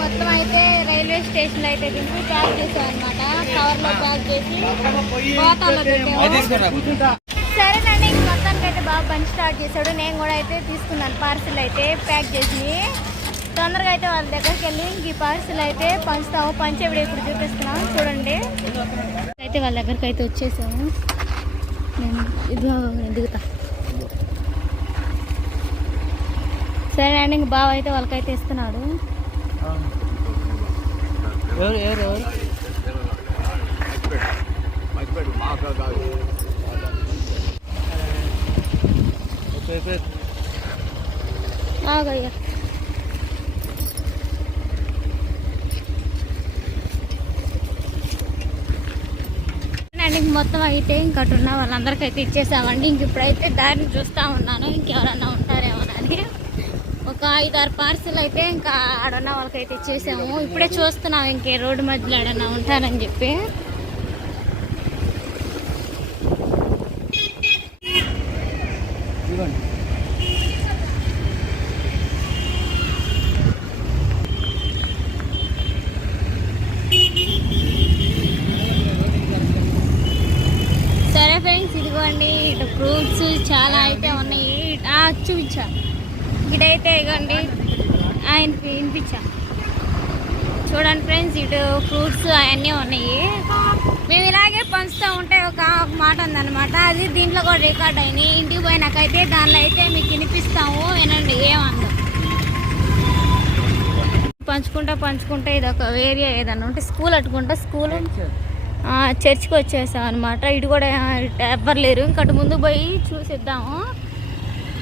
మొత్తం అయితే railway station అయితే దింపి ప్యాక్ చేసాం అనమాట కవర్లో ప్యాక్ చేసి గోతాలో పెట్టాము సరేనండి ఇంక మొత్తానికి అయితే బాగా పని స్టార్ట్ చేశాడు. నేను కూడా అయితే తీసుకున్నాను. పార్సిల్ అయితే ప్యాక్ చేసి తొందరగా అయితే వాళ్ళ దగ్గరికి వెళ్ళి ఇంక ఈ పార్సిల్ అయితే పంచుతాము. పంచేవిడ ఇప్పుడు చూపిస్తున్నాం చూడండి. అయితే వాళ్ళ దగ్గరికి అయితే వచ్చేసాము. నేను నేను దిగుతా సరే అండి ఇంక బావ అయితే వాళ్ళకైతే ఇస్తున్నాడు. ఎవరు ఎవరు ఎవరు? మొత్తం అయితే ఇంక అటు ఉన్న వాళ్ళందరికైతే ఇచ్చేసామండి. ఇంక ఇప్పుడైతే దారిని చూస్తూ ఉన్నాను. ఇంకెవరన్నా ఒక ఐదు ఆరు పార్సల్ అయితే ఇంకా ఆడున్న వాళ్ళకైతే ఇచ్చేసాము. ఇప్పుడే చూస్తున్నాం ఇంకే రోడ్డు మధ్యలో ఆడన్నా ఉంటారని చెప్పి. సరే ఫ్రెండ్స్ ఇదిగోండి ఇటు ఫ్రూట్స్ చాలా అయితే ఉన్నాయి. ఆ, ఇదైతే ఇగండి. ఆయన వినిపించా చూడండి ఫ్రెండ్స్ ఇటు ఫ్రూట్స్ అవన్నీ ఉన్నాయి. మేము ఇలాగే పంచుతూ ఉంటే ఒక మాట ఉందన్నమాట. అది దీంట్లో కూడా రికార్డ్ అయినాయి. ఇంటికి పోయినాకైతే దానిలో అయితే మీకు వినిపిస్తాము. వినండి ఏమన్నా పంచుకుంటా పంచుకుంటా ఇది ఒక ఏరియా ఏదన్నా ఉంటే స్కూల్ అట్టుకుంటా. స్కూల్ ఆ, చర్చ్కి వచ్చేసాం అనమాట ఇటు కూడా ఎవ్వరు లేరు. ఇంకటి ముందు పోయి చూసిద్దాము.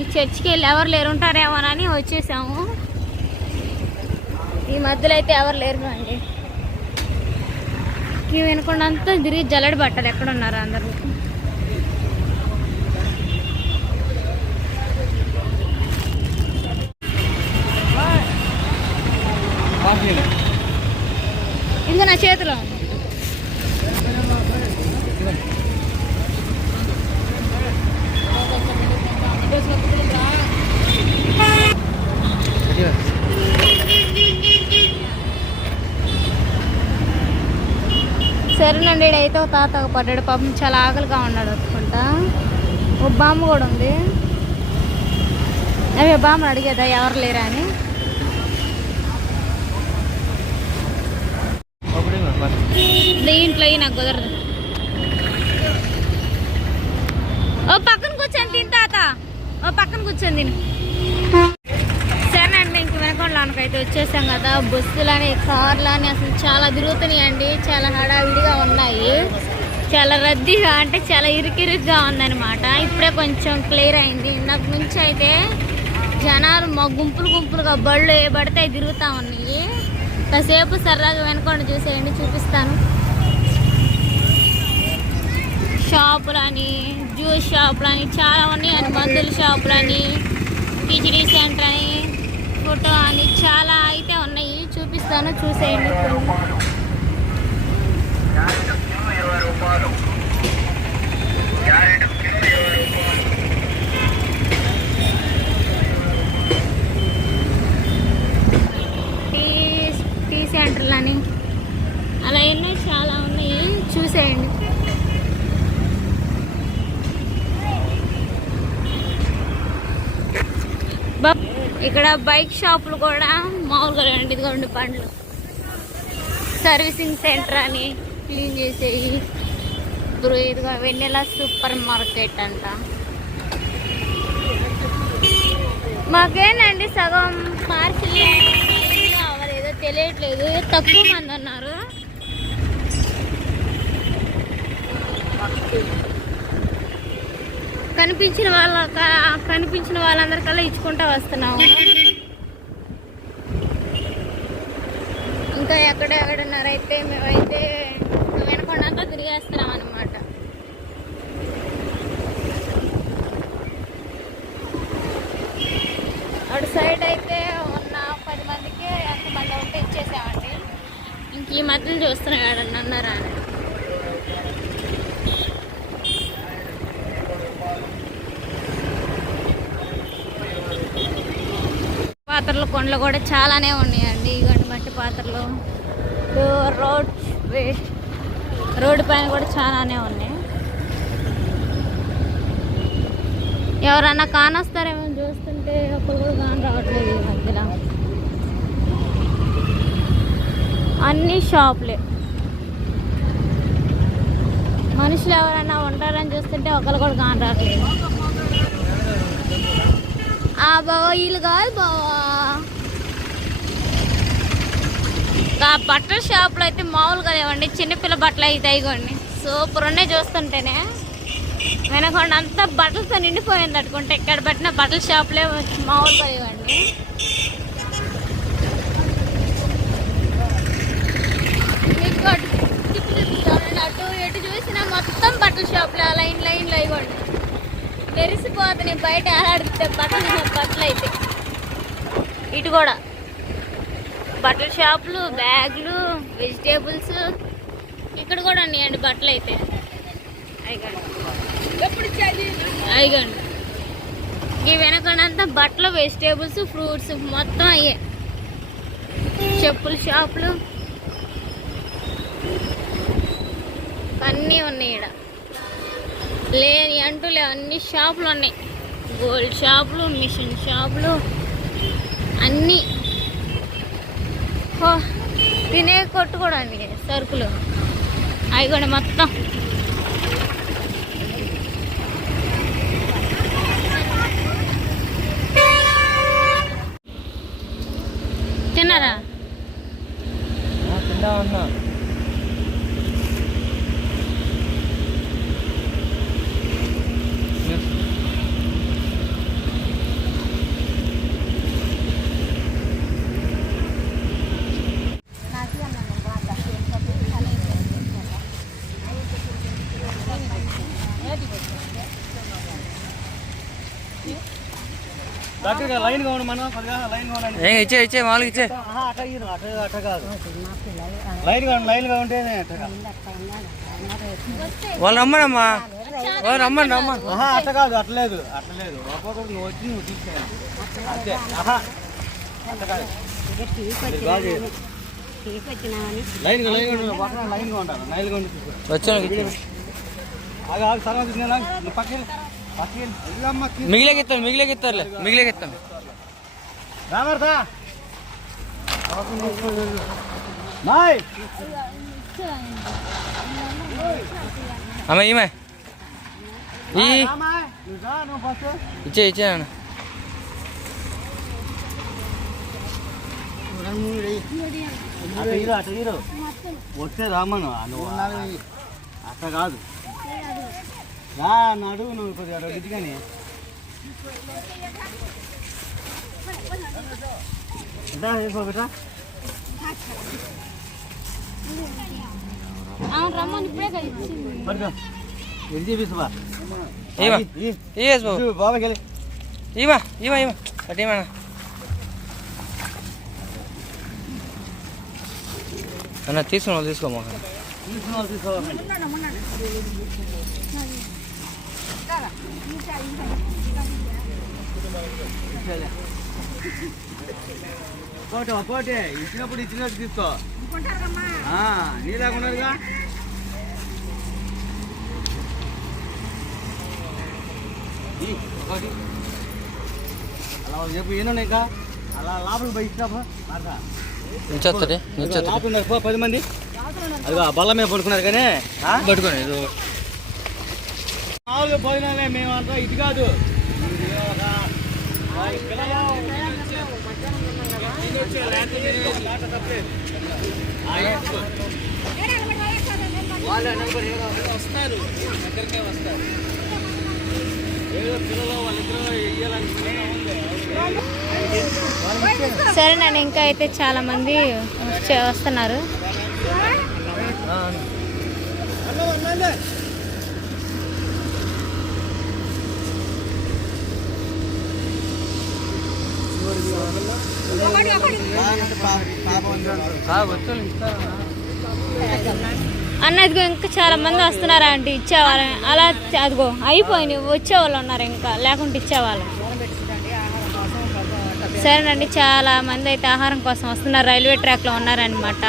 ఈ చర్చ్కి వెళ్ళి ఎవరు లేరు ఉంటారేమోనని వచ్చేసాము. ఈ మధ్యలో అయితే ఎవరు లేరు అండి. ఈ వినకుండా తిరిగి జల్లడి పట్టదు ఎక్కడ ఉన్నారు అందరూ? ఇదిగో నా చేతిలో ఉంది. హండ్రెడ్ అయితే ఒక తాత పడ్డాడు. పాపం చాలా ఆకలిగా ఉన్నాడు అనుకుంటా. ఓ బామ్మ కూడా ఉంది. అవి బామ్మను అడిగేదా? ఎవరు లేరా అని? ఇంట్లో దీంట్లో నాకు కుదరదు. ఓ పక్కన కూర్చొని తిని తాత. ఓ పక్కన కూర్చొని తిని. ఇంక వచ్చేసాం కదా. బస్సులని కార్లని అసలు చాలా తిరుగుతున్నాయండి. చాలా హడావిడిగా ఉన్నాయి. చాలా రద్దీగా అంటే చాలా ఇరుకిరుగ్గా ఉందన్నమాట. ఇప్పుడే కొంచెం క్లియర్ అయింది. ఇందాక నుంచి అయితే జనాలు మా గుంపులు గుంపులుగా బళ్ళు ఏ పడితే తిరుగుతూ ఉన్నాయి. కాసేపు సరదాగా వెనకొండ చూసేయండి చూపిస్తాను. షాపులని జ్యూస్ షాపులని చాలా ఉన్నాయండి మందుల షాపులని కిచిడి సెంటర్ అని ఫోటో అని చాలా అయితే ఉన్నాయి. చూపిస్తాను చూసేయండి. టీ టీ సెంటర్లని ఇక్కడ బైక్ షాపులు కూడా మామూలుగా రండి ఇదిగోండి పండ్లు. సర్వీసింగ్ సెంటర్ అని క్లీన్ చేసేవి ఇప్పుడు ఇదిగో వెన్నెల సూపర్ మార్కెట్ అంట. మాకేనండి సగం పార్సిల్ అవ్వలేదో తెలియట్లేదు. తక్కువ మంది అన్నారు కనిపించిన వాళ్ళ క- కనిపించిన వాళ్ళందరికల్లా ఇచ్చుకుంటా వస్తున్నాము. ఇంకా ఎక్కడ ఎక్కడున్నారైతే మేమైతే వినకుండా తిరిగేస్తున్నాం అనమాట అటు సైడ్ అయితే ఉన్న పది మందికి ఎంతమంది ఉంటే ఇచ్చేసామండి ఇంక ఈ మధ్యలో చూస్తున్నాం ఎవడన్నా అన్నారా అని. పాత్రలు కొండలు కూడా చాలానే ఉన్నాయండి. ఇవన్నీ మట్టి పాత్రలు. రోడ్ వేస్ట్ రోడ్డు పైన కూడా చాలానే ఉన్నాయి. ఎవరన్నా కానొస్తారేమో చూస్తుంటే ఒకరు కూడా కాని రావట్లేదు ఈ మధ్యలో అన్ని షాపులే. మనుషులు ఎవరైనా ఉంటారని చూస్తుంటే ఒకరు కూడా కాని రావట్లేదు. ఆ బావ వీళ్ళు కాదు బావా. ఆ బట్టల షాప్లో అయితే మామూలుగా లేవండి. చిన్నపిల్ల బట్టలు అయితే ఇగోండి. సూపర్ ఉన్నాయి చూస్తుంటేనే. వెనకొండ అంతా బట్టలతో నిండిపోయింది అనుకుంటే ఎక్కడ పెట్టిన బట్టల షాప్లే మామూలుగా లేవండి. అటు ఎటు చూసినా మొత్తం బట్టల షాప్లో లైన్ లైన్లో ఇవ్వండి తెరిసిపోతుంది బయట ఆడితే బట్టలు బట్టలు అయితే. ఇటు కూడా. బట్టల షాపులు బ్యాగులు వెజిటేబుల్స్. ఇక్కడ కూడా ఉన్నాయండి బట్టలు అయితే. అయిగండి ఈ వెనకనంతా బట్టలు వెజిటేబుల్స్ ఫ్రూట్స్ మొత్తం అయ్యే. చెప్పుల షాపులు. అన్నీ ఉన్నాయి ఇక్కడ లేని అంటూ లేవు. అన్ని షాపులు ఉన్నాయి. గోల్డ్ షాపులు మిషన్ షాపులు. అన్నీ తినే కొట్టుకోవడానికి సరుకులు. అవి కూడా మొత్తం. తిన్నారా తిందా ఉన్నా దగ్గరగా లైన్ మనం కొద్దిగా లైన్ ఉండండి. ఇచ్చే ఇచ్చే మామూలుగా ఇచ్చే. ఇయ్యరు, అట్ట అట్ట కాదు. లైన్గా లైన్గా ఉంటేనే అట్ట కాదు. వాళ్ళు రమ్మనమ్మా. వాళ్ళు రమ్మని రమ్మని. అట్ట కాదు అట్లేదు అట్లేదు ఒక్కొక్కరు నువ్వు వచ్చి నువ్వు తీసుకెళ్ళి. అంతే. ఆహా కాదు. లైన్ లైన్గా ఉండాలి పక్కన లైన్గా ఉండాలి. లైన్గా ఉండి ఆగు ఆగు తర్వాత తీసుకెళ్ళా నువ్వు పక్కకి పక్కకి వెళ్ళమ్మా మిగిలేకిస్తాను మిగిలేకిస్తారులే మిగిలేకిస్తాను రామర్దా నాయ్ అమ్మ ఈమె ఈ రామాయ్ నువ్వు రా నువ్వు ఫస్ట్ ఇచ్చే ఇచ్చే నాన్న అటు హీరో అటు హీరో వస్తే రామను నువ్వు అట్ట కాదు రా నాడు నువ్వు కొద్దిగా ఇటు కానీ కదా ఇచ్చింది. పడుకో ఇది చూపిస్తువా ఈమె ఇయ్యేసి బాబు బాబాకి వెళ్ళి ఈమా ఈమా ఈమా అటు ఈమా అన్న తీసుకున్నావు తీసుకోమా తీసుకున్నావు తీసుకోవాలి కోట కోటే ఇచ్చినప్పుడు ఇచ్చినట్టు తీసుకో. ఆ, నీలాగా ఉన్నదిగా? ఈ, ఒకటి. అలా చెప్పు ఏనున్నాయి ఇంకా? అలా లోపలికి పోయి ఇచ్చినప్పుడు లోపల పది మంది. అదిగో ఆ బల్ల మీద పడుకున్నారు కానీ ఆ? మామూలుగా భోజనాలే మేమంతా ఇది కాదు. వస్తారు దగ్గరికే వస్తారు ఏదో పిల్లలు వాళ్ళిద్దరూ వెయ్యాలని ఉంది సరేనండి ఇంకా అయితే చాలా మంది వస్తున్నారు. అన్న ఇదిగో ఇంకా చాలా మంది వస్తున్నారా అంటే ఇచ్చేవాళ్ళు. అలా అదిగో అయిపోయినాయి. వచ్చేవాళ్ళు ఉన్నారు ఇంకా లేకుంటే ఇచ్చేవాళ్ళు. సరేనండి చాలా మంది అయితే ఆహారం కోసం వస్తున్నారు. రైల్వే ట్రాక్లో ఉన్నారనమాట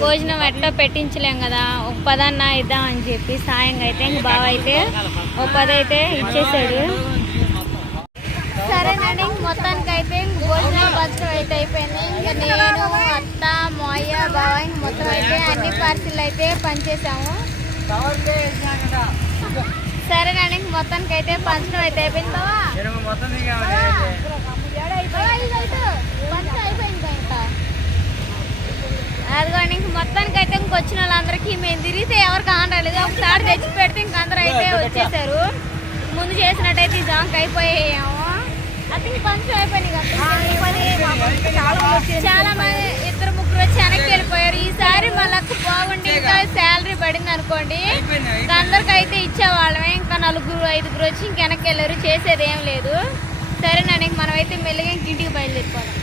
భోజనం ఎట్లా పెట్టించలేం కదా. ఒక పదన్న ఇద్దామని చెప్పి సాయంగా అయితే ఇంక బావ అయితే ఒక పది అయితే ఇచ్చేసాడు. సరేనండి ఇంక మొత్తానికి అయితే ఇంక భోజనం పంచడం అయితే అయిపోయింది. ఇంకా నేను అత్త మాయ బావ మొత్తం అయితే అన్ని పార్సిల్ అయితే పంచేసాము. సరేనండి ఇంక మొత్తానికి అయితే పంచడం అయితే అయిపోయింది. బావా. అదిగోండి ఇంక మొత్తానికి అయితే ఇంక వచ్చిన వాళ్ళందరికీ మేము తిరిగితే ఎవరికి ఆన్ రాలేదు. ఒకసారి తెచ్చి పెడితే ఇంక అందరూ అయితే వచ్చేసారు. ముందు చేసినట్టయితే ఈ జాంక్ అయిపోయాము పంచం అయిపోయినాయి చాలా మంది ఇద్దరు ముగ్గురు వచ్చి వెనక్కి వెళ్ళిపోయారు. ఈసారి మా లక్ బాగుండి ఇంకా శాలరీ పడింది అనుకోండి. అందరికి అయితే ఇచ్చేవాళ్ళమే ఇంకా నలుగురు ఐదుగురు వచ్చి ఇంక వెనక్కి వెళ్ళారు. చేసేది ఏం లేదు. సరేనండి ఇంక మనం అయితే మెల్లిగా ఇంటికి బయలుదేరిపోదాం.